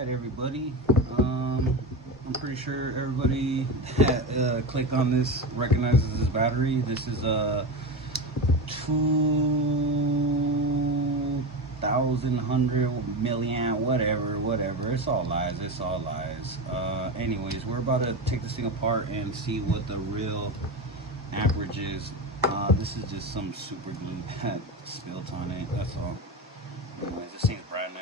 Alright everybody, I'm pretty sure everybody that clicked on this recognizes this battery. This is a 2100 milliamp, whatever. It's all lies. Anyways, we're about to take this thing apart and see what the real amperage is. This is just some super glue that spilt on it, that's all. Anyways, this thing's brand new.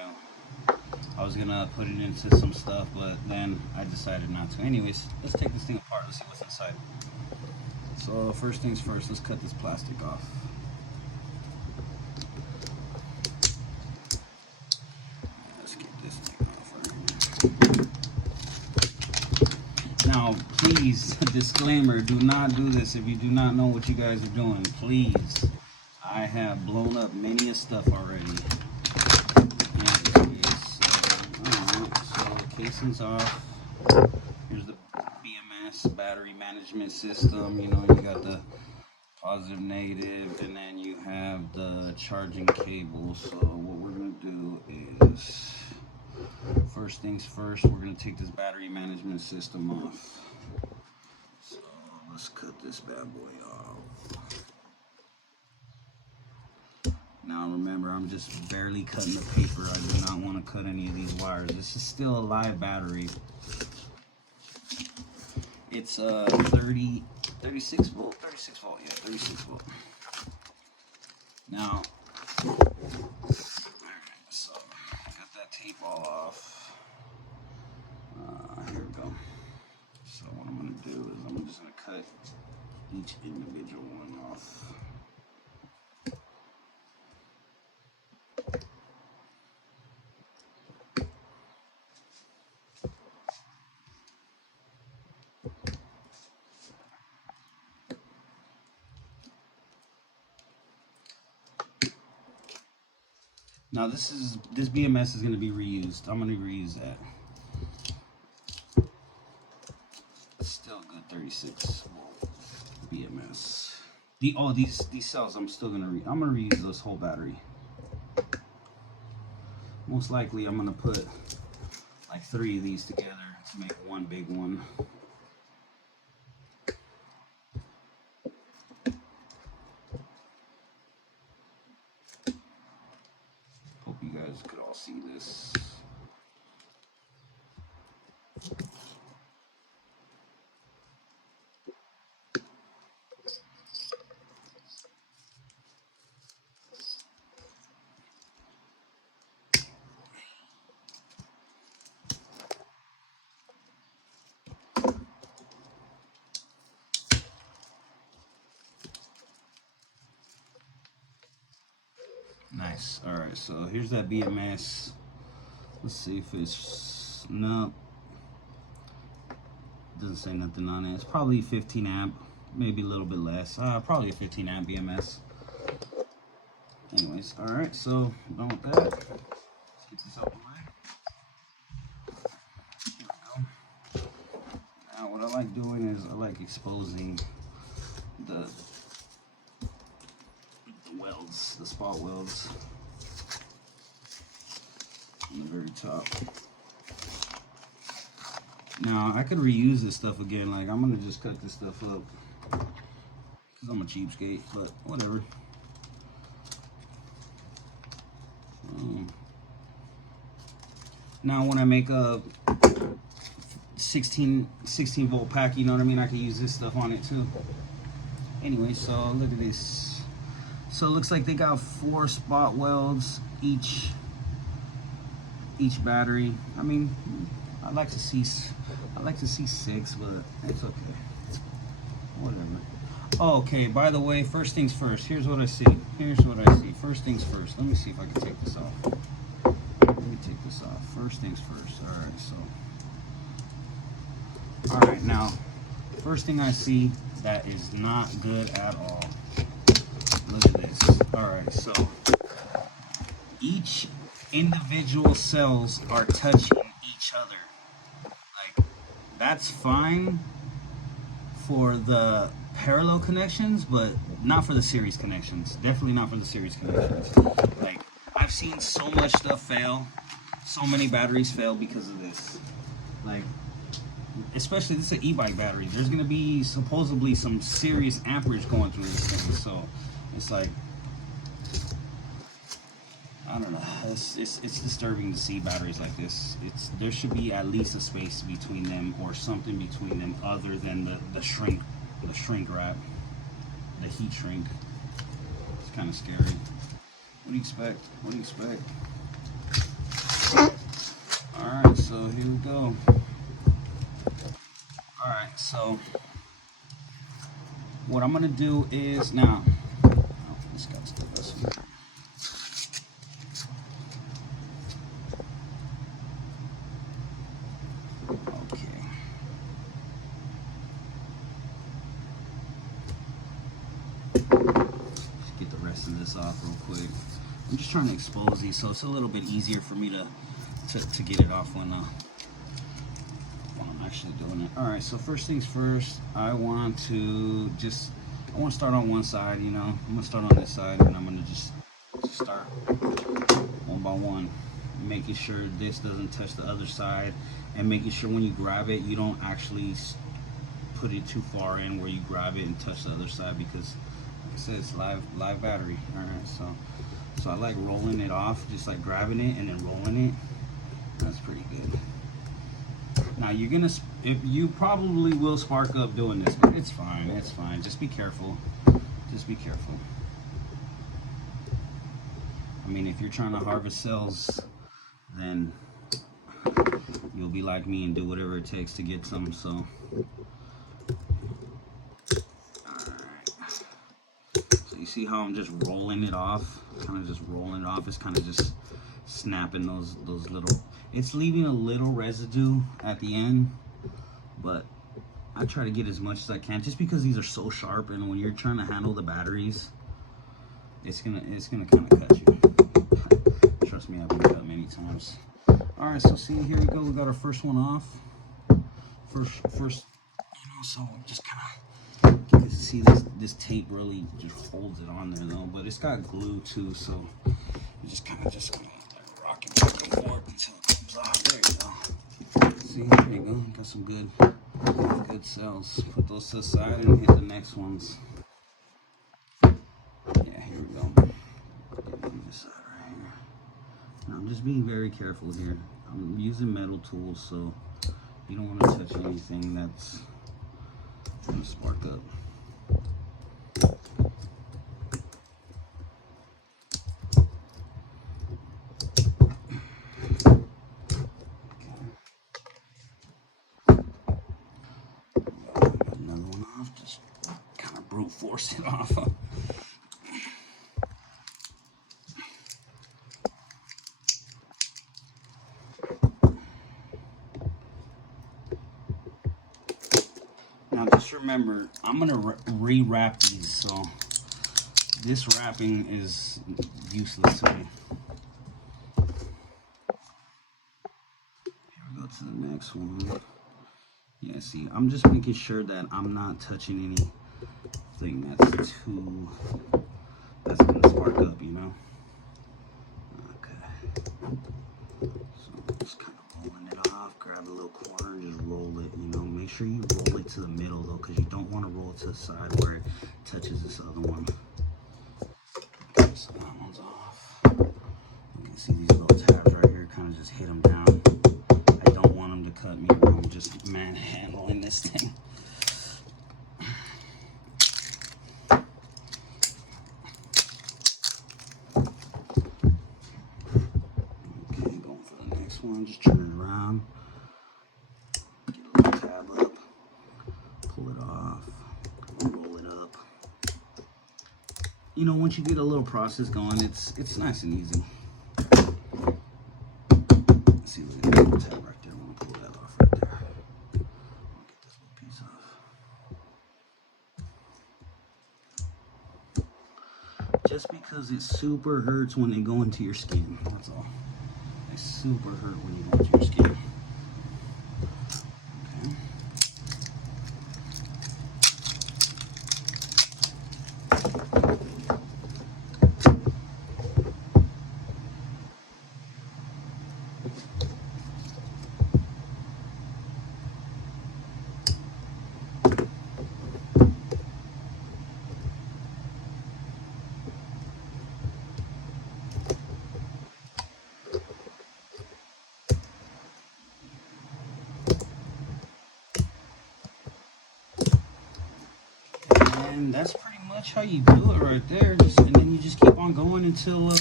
I was gonna put it into some stuff, but then I decided not to. Anyways, let's take this thing apart. Let's see what's inside. So first things first, let's cut this plastic off. Let's get this thing off right here. Now, please, disclaimer: do not do this if you do not know what you guys are doing. Please, I have blown up many of stuff already. Casing's off. Here's the BMS battery management system. You know, you got the positive, negative, and then you have the charging cable. So what we're gonna do is, first things first, we're gonna take this battery management system off. So let's cut this bad boy off. Now remember, I'm just barely cutting the paper. I do not want to cut any of these wires. This is still a live battery. It's 36 volt, yeah, 36 volt. Now, alright, so got that tape all off. Here we go. So what I'm going to do is I'm just going to cut each individual one off. Now this BMS is going to be reused. I'm going to reuse that. It's still good 36 volt BMS. These cells I'm going to reuse this whole battery. Most likely I'm going to put like 3 of these together to make one big one. You guys could all see this. Nice. All right, so here's that BMS. Let's see if it's, no, doesn't say nothing on it. It's probably 15 amp, maybe a little bit less. Probably a 15 amp BMS. Anyways, all right, so done with that. Let's get this out of the way. Here we go. Now what I like doing is I like exposing the welds, the spot welds on the very top. Now I could reuse this stuff again. Like, I'm gonna just cut this stuff up because I'm a cheapskate, but whatever. Now when I make a 16 volt pack, you know what I mean, I can use this stuff on it too. Anyway, so look at this. So it looks like they got 4 spot welds each battery. I mean, I'd like to see 6, but it's okay. Whatever. Oh, okay, by the way, first things first. Here's what I see. First things first. Let me see if I can take this off. Let me take this off. First things first. All right, now, first thing I see that is not good at all. Look at this. Alright, so each individual cells are touching each other. Like, that's fine for the parallel connections, but not for the series connections. Definitely not for the series connections. Like, I've seen so much stuff fail. So many batteries fail because of this. Like, especially this is an e-bike battery. There's gonna be supposedly some serious amperage going through this thing. So it's like, I don't know. It's disturbing to see batteries like this. There should be at least a space between them or something between them other than the shrink wrap, the heat shrink. It's kind of scary. What do you expect? What do you expect? All right, so here we go. All right, so what I'm gonna do is now. Oh, this guy's still messing. Okay. Just get the rest of this off real quick. I'm just trying to expose these, so it's a little bit easier for me to get it off when I'm actually doing it. All right, so first things first, I want to start on one side. You know, I'm gonna start on this side, and I'm gonna just start one by one, making sure this doesn't touch the other side, and making sure when you grab it, you don't actually put it too far in where you grab it and touch the other side, because like I said, it's live battery. All right, so I like rolling it off, just like grabbing it and then rolling it. That's pretty good. Now you probably will spark up doing this, but it's fine. It's fine. Just be careful. Just be careful. I mean, if you're trying to harvest cells, then you'll be like me and do whatever it takes to get some. So, alright. So you see how I'm just rolling it off? Kind of just rolling it off. It's kind of just snapping those little. It's leaving a little residue at the end, but I try to get as much as I can, just because these are so sharp, and when you're trying to handle the batteries, it's gonna kind of cut you. Trust me, I've been cut many times. All right, so see, here we go. We got our first one off. First, you know. So just kind of, you can see this tape really just holds it on there though, but it's got glue too, so you just kind of rock it back and forth until it comes off. There you go. See, there you go. Got some good cells. Put those to the side and hit the next ones. Yeah, here we go. This side right here. Now I'm just being very careful here. I'm using metal tools, so you don't want to touch anything that's going to spark up. Just kind of brute force it off. Now just remember, I'm gonna re-wrap these, so this wrapping is useless to me. Here we go to the next one. Yeah, see, I'm just making sure that I'm not touching anything that's gonna spark up, you know? Okay. So just kind of rolling it off, grab a little corner, and just roll it, you know? Make sure you roll it to the middle though, because you don't want to roll it to the side where it touches this other one. Okay, so that one's off. You can see these little tabs right here, kind of just hit them down. I don't want them to cut me while I'm just manhandling this thing. Okay, going for the next one, just turn it around. Get a little tab up, pull it off, roll it up. You know, once you get a little process going, it's nice and easy. See, look at that little tab right there. I'm gonna pull that off right there. I'll get this little piece off. Just because it super hurts when they go into your skin. That's all. They super hurt when you go into your skin. And that's pretty much how you do it right there. And then you just keep on going until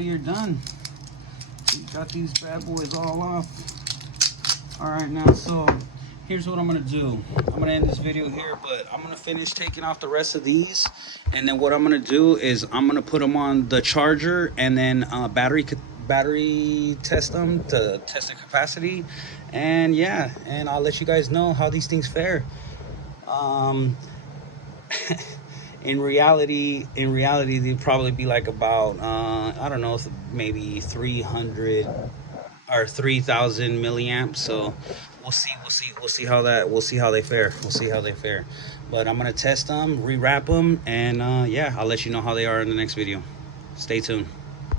you're done. So you got these bad boys all off. All right, now so here's what I'm gonna do. I'm gonna end this video here, but I'm gonna finish taking off the rest of these, and then what I'm gonna do is I'm gonna put them on the charger, and then battery test them to test the capacity, and yeah, and I'll let you guys know how these things fare. Um, in reality, they'd probably be like about I don't know, maybe 300 or 3,000 milliamps. So we'll see how they fare. But I'm gonna test them, rewrap them, and yeah, I'll let you know how they are in the next video. Stay tuned.